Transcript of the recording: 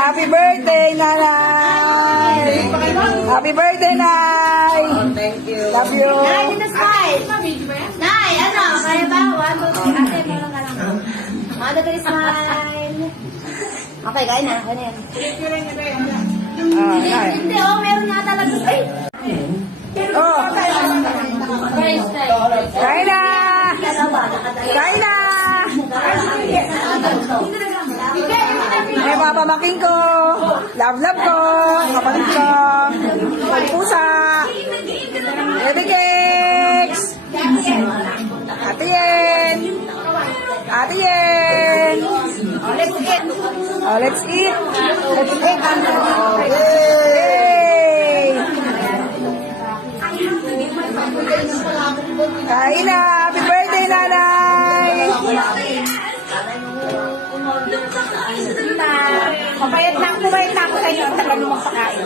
Happy birthday, Nanay! Happy birthday, Nay! Thank you. Love you! Nay, dito smile! Nay, ano? Kaya ba? 1, 2, 3. Ate, meron ka lang. 1, 2, 3, smile. Okay, kain na. Ano yan? Nay. Hindi, oh, meron na talaga. Ay! Oh! Kain na! Kain na! Ay, mga pamaking ko! Love ko! Kapatid ko! Pusa! Baby cakes! Ate Yen! Ate Yen! Oh, let's eat! Let's eat! Yay! Kain na! Happy birthday, Nanay! Mapayat na ako sa inyo. Ang tagal mo magpakain.